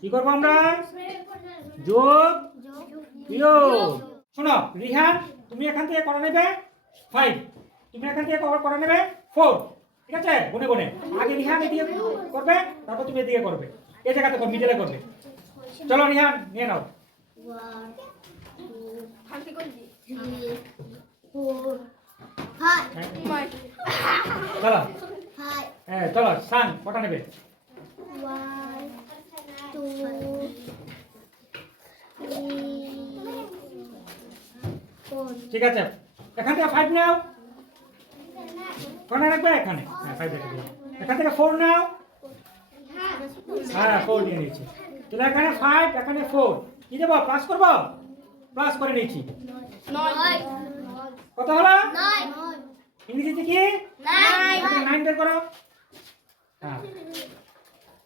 কি করবো আমরা? যোগ বিয়োগ। শোনো রিহান, তুমি এখান থেকে করা নেবে 5, তুমি এখান থেকে করা নেবে 4। ঠিক আছে, গুনে গুনে আগে রিহান এদিকে করবে, তারপর তুমি এদিকে করবে, এই জায়গাতে মিডলে করবে। চলো রিহান নিয়ে নাও। 1 2 3 4 5 চলো হ্যাঁ চলো সান কটা নেবে? 1 2 3 4 ঠিক আছে, এখান থেকে 5 নাও, কোনে রাখবে? এখানে, হ্যাঁ 5 রেখে দিলাম। এখান থেকে 4 নাও, হ্যাঁ 4 নিয়ে নিয়েছি। তাহলে এখানে 5, এখানে 4, কি দেবো? প্লাস করবো, প্লাস করে নিয়েছি। 9 কত হলো? 9 ইংরেজিতে কি? 9 বের করো। হ্যাঁ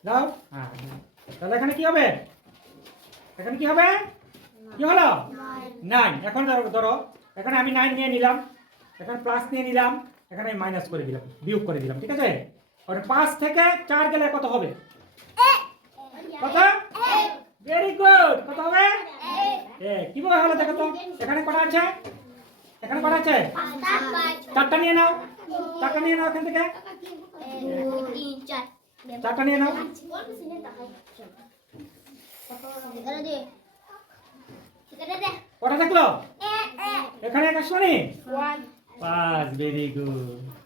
দাও। হ্যাঁ তাহলে এখানে কি হবে? এখানে কি হবে? কি হলো? 9। এখন ধরো এখানে আমি 9 নিয়ে নিলাম, এখানে প্লাস নিয়ে নিলাম, এখানে আমি মাইনাস করে দিলাম, বিয়োগ করে দিলাম। ঠিক আছে, আর 5 থেকে 4 গেলে কত হবে? কত? Very good. কত হবে? কিভাবে হলো দেখো তো। এখানে কটা আছে? এখানে কটা আছে? 4টা নিয়ে নাও, 4টা নিয়ে নাও এখান থেকে, 4টা নিয়ে নাও। কটা থাকলো? এখানে 1 শুনি 5। Very good.